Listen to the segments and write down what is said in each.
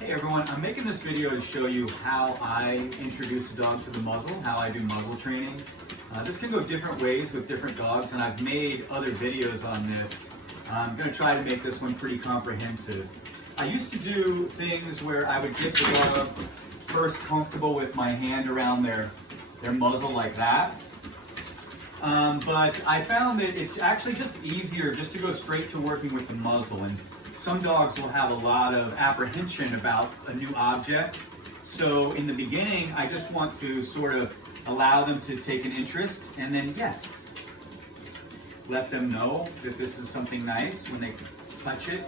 Hey everyone, I'm making this video to show you how I introduce a dog to the muzzle, how I do muzzle training. This can go different ways with different dogs, and I've made other videos on this. I'm going to try to make this one pretty comprehensive. I used to do things where I would get the dog first comfortable with my hand around their muzzle like that. But I found that it's actually just easier just to go straight to working with the muzzle. And some dogs will have a lot of apprehension about a new object. So in the beginning, I just want to sort of allow them to take an interest, and then yes, let them know that this is something nice when they touch it.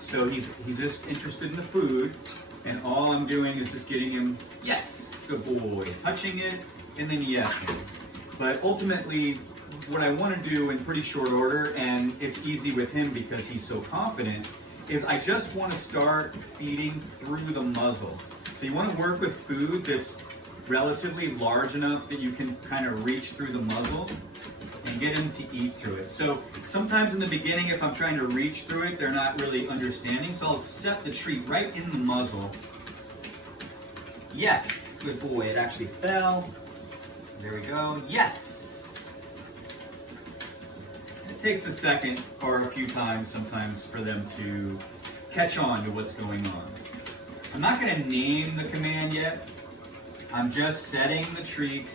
So he's just interested in the food, and all I'm doing is just getting him, yes, good boy, touching it, and then yesing. But ultimately, what I want to do in pretty short order, and it's easy with him because he's so confident, is I just want to start feeding through the muzzle. So you want to work with food that's relatively large enough that you can kind of reach through the muzzle and get him to eat through it. So sometimes in the beginning, if I'm trying to reach through it, they're not really understanding. So I'll set the treat right in the muzzle. Yes, good boy, it actually fell. There we go, yes. It takes a second or a few times sometimes for them to catch on to what's going on. I'm not going to name the command yet. I'm just setting the treat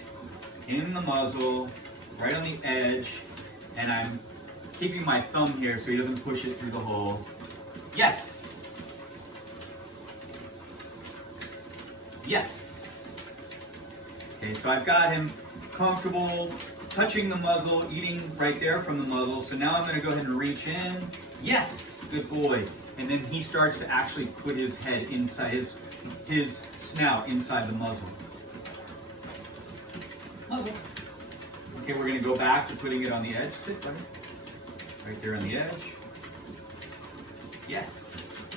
in the muzzle, right on the edge, and I'm keeping my thumb here so he doesn't push it through the hole. Yes! Yes! Okay, so I've got him comfortable touching the muzzle, eating right there from the muzzle. So now I'm going to go ahead and reach in. Yes, good boy. And then he starts to actually put his head inside, his snout inside the muzzle. Muzzle. Okay, we're going to go back to putting it on the edge. Sit, buddy. Right there on the edge. Yes.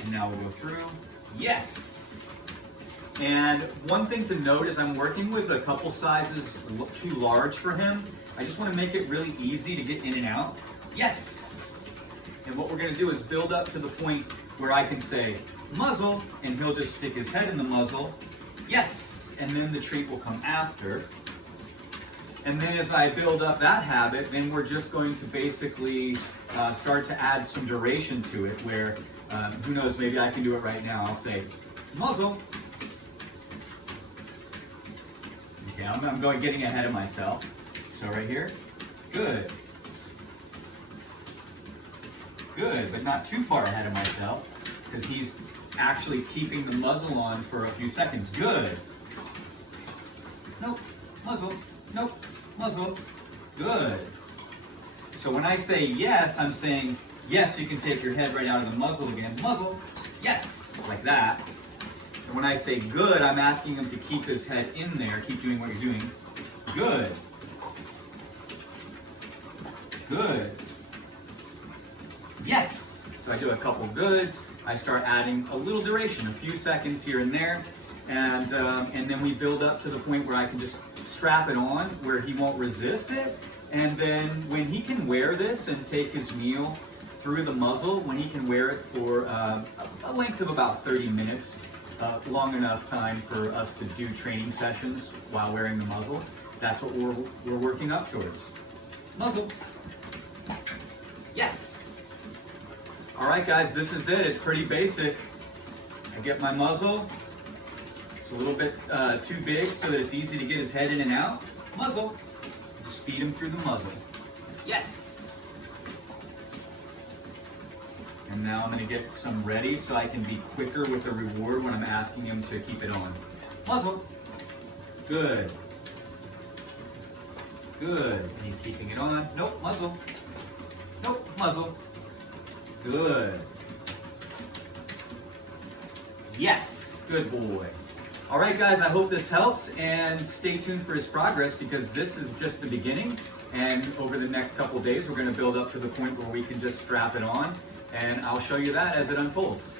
And now we'll go through. Yes. And one thing to note is I'm working with a couple sizes too large for him. I just want to make it really easy to get in and out. Yes! And what we're going to do is build up to the point where I can say, muzzle, and he'll just stick his head in the muzzle. Yes! And then the treat will come after. And then as I build up that habit, then we're just going to basically start to add some duration to it where, who knows, maybe I can do it right now. I'll say, muzzle. Okay, I'm getting ahead of myself. So right here, good. Good, but not too far ahead of myself because he's actually keeping the muzzle on for a few seconds. Good. Nope, muzzle, nope, muzzle. Good. So when I say yes, I'm saying, yes, you can take your head right out of the muzzle again. Muzzle, yes, like that. And when I say good, I'm asking him to keep his head in there, keep doing what you're doing. Good. Good. Yes. So I do a couple goods. I start adding a little duration, a few seconds here and there. And then we build up to the point where I can just strap it on where he won't resist it. And then when he can wear this and take his meal through the muzzle, when he can wear it for a length of about 30 minutes, long enough time for us to do training sessions while wearing the muzzle. That's what we're working up towards. Muzzle. Yes. All right, guys, this is it. It's pretty basic. I get my muzzle. It's a little bit too big so that it's easy to get his head in and out. Muzzle. Just feed him through the muzzle. Yes. And now I'm going to get some ready so I can be quicker with the reward when I'm asking him to keep it on. Muzzle. Good. Good. And he's keeping it on. Nope, muzzle. Nope, muzzle. Good. Yes, good boy. All right, guys, I hope this helps, and stay tuned for his progress because this is just the beginning. And over the next couple days, we're going to build up to the point where we can just strap it on. And I'll show you that as it unfolds.